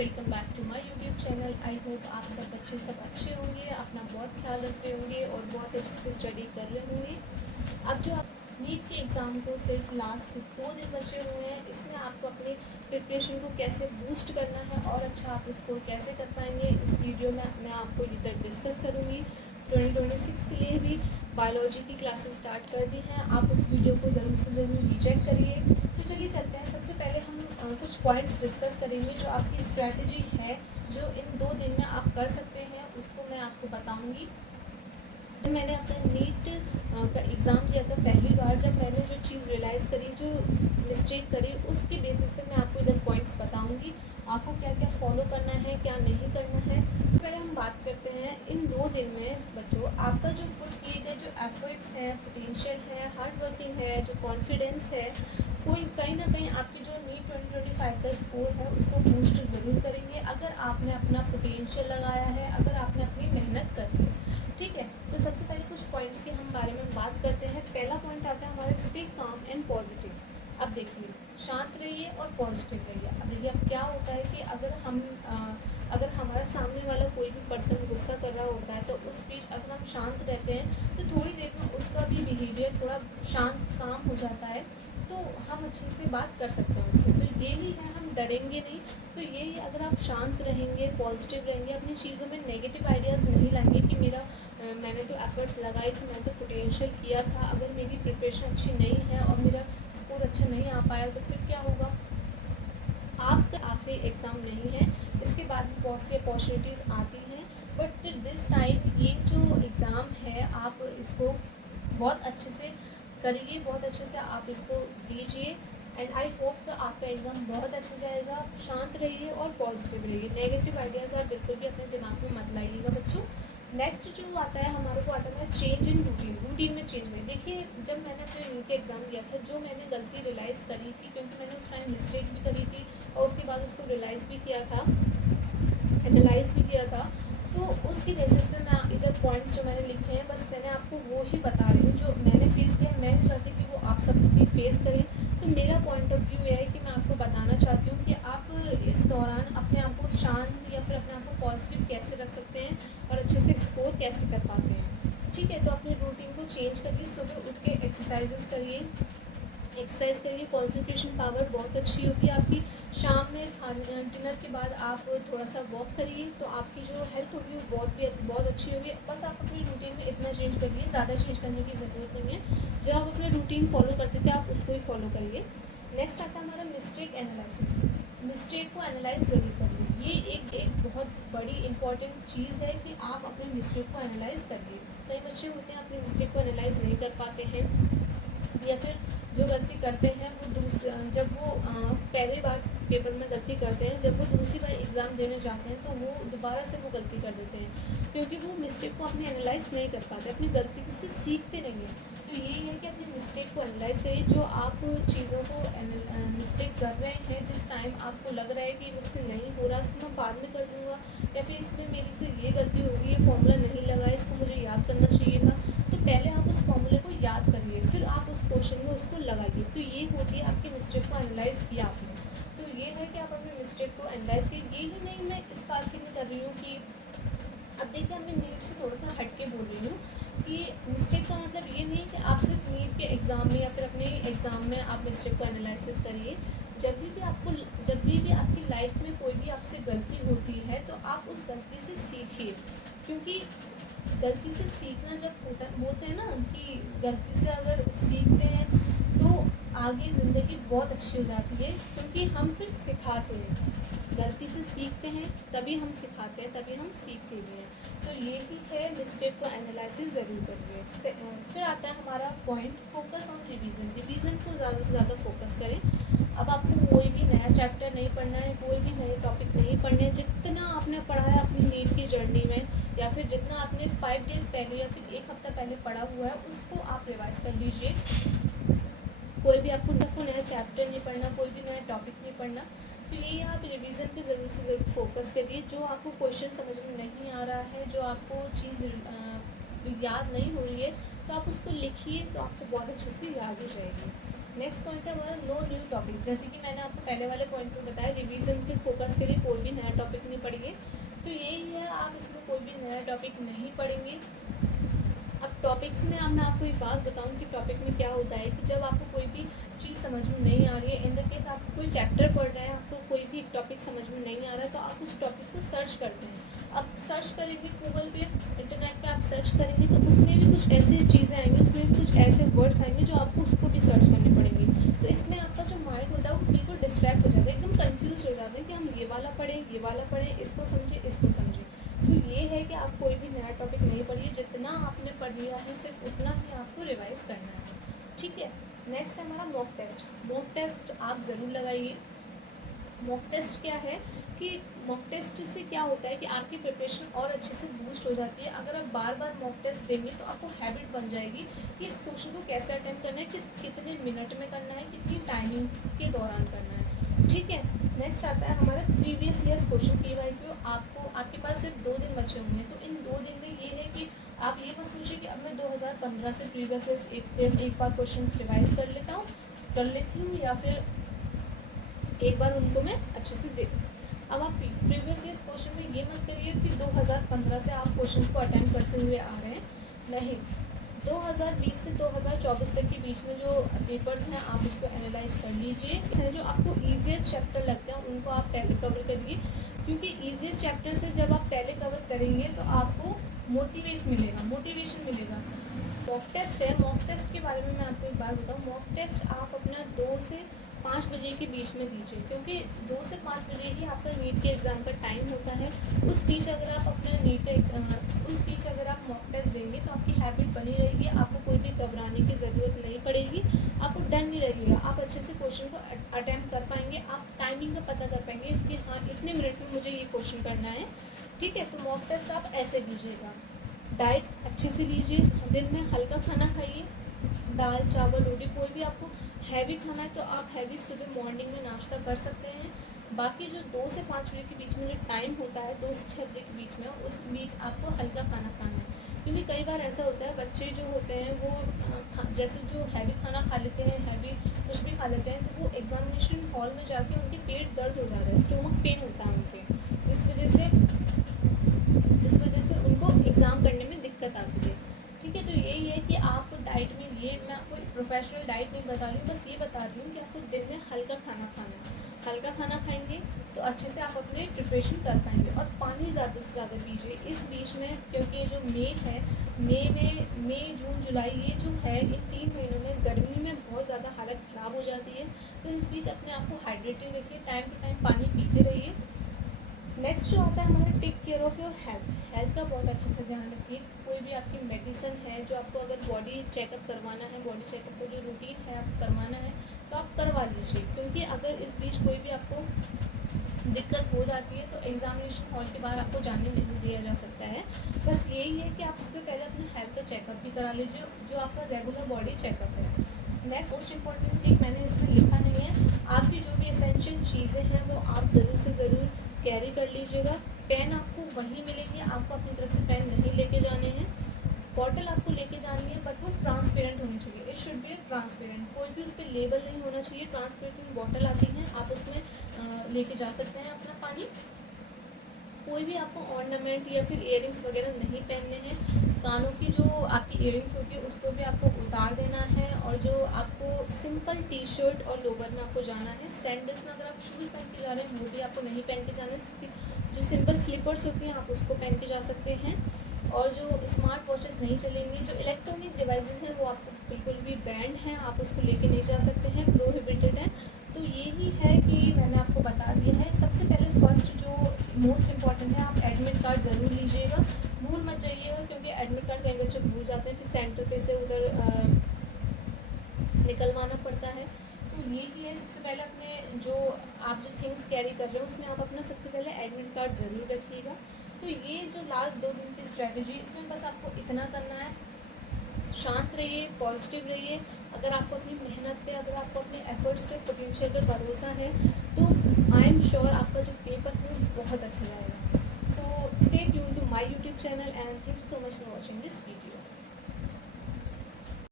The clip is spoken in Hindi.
Welcome back to my YouTube channel. I hope आप सब बच्चे सब अच्छे होंगे, अपना बहुत ख्याल रख रहे होंगे और बहुत अच्छे से स्टडी कर रहे होंगे। अब जो आप नीट के एग्ज़ाम को सिर्फ लास्ट 2 दिन बचे हुए हैं, इसमें आपको अपनी प्रिपरेशन को कैसे बूस्ट करना है और अच्छा आप स्कोर कैसे कर पाएंगे, इस वीडियो में मैं आपको इधर डिस्कस करूँगी। 2026 के लिए भी बायोलॉजी की क्लासेस स्टार्ट कर दी हैं, आप उस वीडियो को ज़रूर से ज़रूर रीचेक करिए। तो चलिए चलते हैं। सबसे पहले हम कुछ पॉइंट्स डिस्कस करेंगे जो आपकी स्ट्रैटेजी है, जो इन 2 दिन में आप कर सकते हैं, उसको मैं आपको बताऊंगी। जब मैंने अपना नीट का एग्ज़ाम दिया था पहली बार, जब मैंने जो चीज़ रियलाइज़ करी, जो मिस्टेक करी, उसके बेसिस पे मैं आपको इधर पॉइंट्स बताऊंगी, आपको क्या क्या फॉलो करना है, क्या नहीं करना है। तो पहले हम बात करते हैं इन 2 दिन में बच्चों, आपका जो पुट किए गए जो एफर्ट्स हैं, पोटेंशियल है, हार्ड वर्किंग है, जो कॉन्फिडेंस है, कोई कहीं ना कहीं आपकी जो नीट 2025 का स्कोर है उसको बूस्ट ज़रूर करेंगे, अगर आपने अपना पोटेंशियल लगाया है, अगर आपने अपनी मेहनत करी है। ठीक है, तो सबसे पहले कुछ पॉइंट्स के हम बारे में बात करते हैं। पहला पॉइंट आता है हमारा स्टे काम एंड पॉजिटिव। अब देखिए, शांत रहिए और पॉजिटिव रहिए। अब देखिए, अब क्या होता है कि अगर हमारा सामने वाला कोई भी पर्सन गुस्सा कर रहा होता है, तो उस बीच अगर हम शांत रहते हैं तो थोड़ी देर में उसका भी बिहेवियर थोड़ा शांत काम हो जाता है, तो हम अच्छे से बात कर सकते हैं उससे। तो यही है, हम डरेंगे नहीं। तो यही, अगर आप शांत रहेंगे, पॉजिटिव रहेंगे, अपनी चीज़ों में नेगेटिव आइडियाज़ नहीं लाएंगे कि मैंने तो एफर्ट्स लगाए थे, मैंने तो पोटेंशियल किया था, अगर मेरी प्रिपरेशन अच्छी नहीं है और मेरा स्कोर अच्छा नहीं आ पाया तो फिर क्या होगा। आपका आखिरी एग्ज़ाम नहीं है, इसके बाद में बहुत सी अपॉर्चुनिटीज़ आती हैं, बट दिस टाइम ये जो एग्ज़ाम है आप इसको बहुत अच्छे से करिए, बहुत अच्छे से आप इसको दीजिए। एंड आई होप कि आपका एग्ज़ाम बहुत अच्छा जाएगा। शांत रहिए और पॉजिटिव रहिए, नेगेटिव आइडियाज़ आप बिल्कुल भी अपने दिमाग में मत लाइएगा बच्चों। नेक्स्ट जो आता है हमारे को आता है चेंज इन रूटीन में चेंज में। देखिए, जब मैंने अपने नीट के एग्ज़ाम दिया था, जो मैंने गलती रियलाइज़ करी थी, क्योंकि मैंने उस टाइम मिस्टेक भी करी थी और उसके बाद उसको रियलाइज़ भी किया था, एनालाइज भी किया था, तो उसकी बेसिस पे मैं इधर पॉइंट्स जो मैंने लिखे हैं, बस मैंने आपको वो ही बता रही हूँ जो मैंने फेस किया। मैं नहीं चाहती कि वो आप सब भी फेस करें। तो मेरा पॉइंट ऑफ व्यू ये है कि मैं आपको बताना चाहती हूँ कि आप इस दौरान अपने आप को शांत या फिर अपने आप को पॉजिटिव कैसे रख सकते हैं और अच्छे से स्कोर कैसे कर पाते हैं। ठीक है, तो अपने रूटीन को चेंज करिए, सुबह उठ के एक्सरसाइजेस करिए, कंसंट्रेशन पावर बहुत अच्छी होगी आपकी। शाम में डिनर के बाद आप थोड़ा सा वॉक करिए, तो आपकी जो हेल्थ होगी वो बहुत अच्छी होगी। बस आप अपनी रूटीन में इतना चेंज करिए, ज़्यादा चेंज करने की ज़रूरत नहीं है। जो आप अपने रूटीन फॉलो करते थे आप उसको ही फॉलो करिए। नेक्स्ट आता है हमारा मिस्टेक एनालिसिस। मिस्टेक को एनालाइज ज़रूर करिए, ये एक बहुत बड़ी इंपॉर्टेंट चीज़ है कि आप अपने मिस्टेक को एनालाइज करिए। कई बच्चे होते हैं अपने मिस्टेक को एनालाइज नहीं कर पाते हैं, या फिर जो गलती करते हैं वो जब वो पहली बार पेपर में गलती करते हैं, जब वो दूसरी बार एग्ज़ाम देने जाते हैं तो वो दोबारा से वो गलती कर देते हैं, क्योंकि वो मिस्टेक को अपनी एनालाइज नहीं कर पाते, अपनी गलती से सीखते नहीं हैं। तो यही है कि अपनी मिस्टेक को एनालाइज करिए। जो आप चीज़ों को मिस्टेक कर रहे हैं, जिस टाइम आपको लग रहा है कि मुझसे नहीं हो रहा, इसको मैं बाद में कर लूँगा, या फिर इसमें मेरी से ये गलती होगी, ये फॉर्मूला नहीं लगा, इसको मुझे याद करना चाहिए था, तो पहले आप उस फॉर्मूले को याद करिए, फिर आप उस क्वेश्चन में उसको लगाइए। तो ये होती है आपकी मिस्टेक को एनालाइज किया आपने। तो ये है कि आप अपने मिस्टेक को एनालाइज कीजिए। यही नहीं मैं इस बात की नहीं कर रही हूँ कि, अब देखिए, मैं नीट से थोड़ा सा हट के बोल रही हूँ कि मिस्टेक का मतलब ये नहीं कि आप सिर्फ नीट के एग्ज़ाम में या फिर अपने एग्ज़ाम में आप मिस्टेक को एनालिसिस करिए। जब भी आपकी लाइफ में कोई भी आपसे गलती होती है तो आप उस गलती से सीखिए, क्योंकि गलती से सीखना जब बोलते हैं ना कि गलती से अगर सीखते हैं तो आगे ज़िंदगी बहुत अच्छी हो जाती है, क्योंकि हम फिर सिखाते हैं। गलती से सीखते हैं तभी हम सिखाते हैं, तभी हम सीखते भी हैं। तो यही है, मिस्टेक को एनालिसिस ज़रूर करिए। फिर आता है हमारा पॉइंट फोकस ऑन रिवीजन को ज़्यादा से ज़्यादा फोकस करें। अब आपको कोई भी नया चैप्टर नहीं पढ़ना है, कोई भी नए टॉपिक नहीं पढ़ने हैं। जितना आपने पढ़ा है अपनी नीट की जर्नी में, या फिर जितना आपने 5 डेज़ पहले या फिर 1 हफ़्ता पहले पढ़ा हुआ है, उसको आप रिवाइज कर लीजिए। कोई भी आपको नया चैप्टर नहीं पढ़ना, कोई भी नया टॉपिक नहीं पढ़ना। तो ये आप रिवीजन पे ज़रूर से ज़रूर फोकस करिए। जो आपको क्वेश्चन समझ में नहीं आ रहा है, जो आपको चीज़ याद नहीं हो रही है, तो आप उसको लिखिए, तो आपको बहुत अच्छे से याद हो जाएगी। नेक्स्ट पॉइंट है हमारा नो न्यू टॉपिक। जैसे कि मैंने आपको पहले वाले पॉइंट पे बताया, रिवीजन पे फोकस के लिए कोई भी नया टॉपिक नहीं पढ़िए, तो यही है, आप इसमें कोई भी नया टॉपिक नहीं पढ़ेंगे। अब टॉपिक्स में अब मैं आपको एक बात बताऊं कि टॉपिक में क्या होता है कि जब आपको कोई भी चीज़ समझ में नहीं आ रही है, इन द केस आप कोई चैप्टर पढ़ रहे हैं, आपको कोई भी टॉपिक समझ में नहीं आ रहा है, तो आप उस टॉपिक को सर्च करते हैं। अब सर्च करेंगे गूगल पे, इंटरनेट पे आप सर्च करेंगे, तो उसमें भी कुछ ऐसी चीज़ें आएंगी, उसमें भी कुछ ऐसे वर्ड्स आएंगे जो आपको उसको भी सर्च करने पड़ेंगे। तो इसमें आपका जो माइंड होता है वो बिल्कुल डिस्ट्रैक्ट हो जाता है, एकदम कन्फ्यूज हो जाते हैं कि हम ये वाला पढ़ें, इसको समझें। तो ये है कि आप कोई भी नया टॉपिक नहीं पढ़िए, जितना आपने पढ़ लिया है सिर्फ उतना ही आपको रिवाइज करना है, ठीक है। नेक्स्ट है हमारा मॉक टेस्ट। मॉक टेस्ट आप ज़रूर लगाइए। मॉक टेस्ट क्या है कि मॉक टेस्ट से क्या होता है कि आपकी प्रिपरेशन और अच्छे से बूस्ट हो जाती है। अगर आप बार बार मॉक टेस्ट देंगे तो आपको हैबिट बन जाएगी कि इस क्वेश्चन को कैसे अटेम्प्ट करना है, कितने मिनट में करना है, कितनी टाइमिंग के दौरान करना है, ठीक है। नेक्स्ट आता है हमारा प्रीवियस ईयर्स क्वेश्चन PYQ। आपके पास सिर्फ 2 दिन बचे हुए हैं, तो इन 2 दिन में ये है कि आप ये मत सोचिए कि अब मैं 2015 से प्रीवियस ईयर्स एक बार क्वेश्चन रिवाइज कर लेती हूँ या फिर एक बार उनको मैं अच्छे से दे दूँ। अब आप प्रीवियस ईयर्स क्वेश्चन में ये मत करिए कि 2015 से आप क्वेश्चन को अटेम्प्ट करते हुए आ रहे हैं, नहीं। 2020 से 2024 तक के बीच में जो पेपर्स हैं आप उसको एनालाइज कर लीजिए। जो आपको ईजीएस्ट चैप्टर लगते हैं उनको आप पहले कवर करिए, क्योंकि ईजीएस्ट चैप्टर से जब आप पहले कवर करेंगे तो आपको मोटिवेशन मिलेगा। मॉक टेस्ट है, मॉक टेस्ट के बारे में मैं आपको एक बात बताऊँ। मॉक टेस्ट आप अपना 2 से 5 बजे के बीच में दीजिए, क्योंकि 2 से 5 बजे ही आपका नीट के एग्ज़ाम का टाइम होता है। उस बीच अगर आप मॉक टेस्ट देंगे तो आपकी हैबिट बनी रहेगी, आपको कोई भी घबराने की ज़रूरत नहीं पड़ेगी, आपको डर नहीं लगेगा, आप अच्छे से क्वेश्चन को अटेम्प्ट कर पाएंगे, आप टाइमिंग का पता कर पाएंगे कि हाँ इतने मिनट में मुझे ये क्वेश्चन करना है, ठीक है। तो मॉक टेस्ट आप ऐसे दीजिएगा। डाइट अच्छे से लीजिए, दिन में हल्का खाना खाइए, दाल चावल रोटी, कोई भी आपको हैवी खाना है तो आप हैवी सुबह मॉर्निंग में नाश्ता कर सकते हैं। बाकी जो 2 से 5 बजे के बीच में जो टाइम होता है, 2 से 6 बजे के बीच में, उस बीच आपको हल्का खाना खाना है, क्योंकि कई बार ऐसा होता है बच्चे जो होते हैं वो जैसे जो हैवी खाना खा लेते हैं, हैवी कुछ भी खा लेते हैं, तो वो एग्जामिनेशन हॉल में जाके उनके पेट दर्द हो जाता है, स्टोमक पेन होता है उनके, जिस वजह से उनको एग्ज़ाम करने में दिक्कत आती है, ठीक है। तो यही है कि आप डाइट में, ये मैं आपको प्रोफेशनल डाइट नहीं बता रही हूँ, बस ये बता रही हूँ कि आपको दिन में हल्का खाना खाना है। हल्का खाना खाएंगे तो अच्छे से आप अपने प्रिपरेशन कर पाएंगे, और पानी ज़्यादा से ज़्यादा पीजिए इस बीच में, क्योंकि ये जो मई जून जुलाई ये जो है, इन 3 महीनों में गर्मी में बहुत ज़्यादा हालत ख़राब हो जाती है। तो इस बीच अपने आप को हाइड्रेटेड रखिए, टाइम टू टाइम पानी पीते रहिए। नेक्स्ट जो आता है हमारा take care of your health का बहुत अच्छे से ध्यान रखिए। कोई भी आपकी मेडिसिन है जो आपको अगर बॉडी चेकअप करवाना है, बॉडी चेकअप का जो रूटीन है आपको करवाना है तो आप करवा लीजिए, क्योंकि अगर इस बीच कोई भी आपको दिक्कत हो जाती है तो एग्जामिनेशन हॉल के बाहर आपको जाने नहीं दिया जा सकता है। बस यही है कि आप सबसे पहले अपने हेल्थ का चेकअप भी करा लीजिए, जो आपका रेगुलर बॉडी चेकअप है। नेक्स्ट मोस्ट इम्पॉर्टेंट थिंग मैंने इसमें लिखा नहीं है, आपकी जो भी एसेंशियल चीज़ें हैं वो आप ज़रूर से ज़रूर कैरी कर लीजिएगा। पेन आपको वहीं मिलेंगे, आपको अपनी तरफ से पेन नहीं लेके जाने हैं। बॉटल आपको लेके जानी है, बट वो ट्रांसपेरेंट होनी चाहिए, इट शुड बी ट्रांसपेरेंट, कोई भी उस पर लेबल नहीं होना चाहिए। ट्रांसपेरेंट बॉटल आती हैं, आप उसमें लेके जा सकते हैं अपना पानी। कोई भी आपको ऑर्नामेंट या फिर इयरिंग्स वगैरह नहीं पहनने हैं। कानों की जो आपकी इयरिंग्स होती है उसको भी आपको उतार देना है, और जो आपको सिंपल टी शर्ट और लोवर में आपको जाना है। सैंडल्स में अगर आप शूज़ पहन के जा रहे हैं वो भी आपको नहीं पहन के जाना है। जो सिंपल स्लीपर्स होती हैं आप उसको पहन के जा सकते हैं, और जो स्मार्ट वॉचेस नहीं चलेंगी। जो इलेक्ट्रॉनिक डिवाइसेस हैं वो आपको बिल्कुल भी बैंड हैं, आप उसको लेके नहीं जा सकते हैं, प्रोहिबिटेड है। तो यही है कि मैंने आपको बता दिया है। सबसे पहले फर्स्ट जो मोस्ट इम्पॉर्टेंट है, आप एडमिट कार्ड ज़रूर लीजिएगा, भूल मत जाइएगा, क्योंकि एडमिट कार्ड कई बच्चे भूल जाते हैं, फिर सेंटर पे से उधर निकलवाना पड़ता है। तो यही है, सबसे पहले अपने जो आप जो थिंग्स कैरी कर रहे हो उसमें आप अपना सबसे पहले एडमिट कार्ड ज़रूर रखिएगा। तो ये जो लास्ट 2 दिन की स्ट्रेटजी, इसमें बस आपको इतना करना है, शांत रहिए, पॉजिटिव रहिए। अगर आपको अपनी मेहनत पे, अगर आपको अपने एफर्ट्स पे, पोटेंशियल पे भरोसा है तो आई एम श्योर आपका जो पेपर है वो बहुत अच्छा जाएगा। So stay tune to my YouTube channel and thank you so much for watching this video.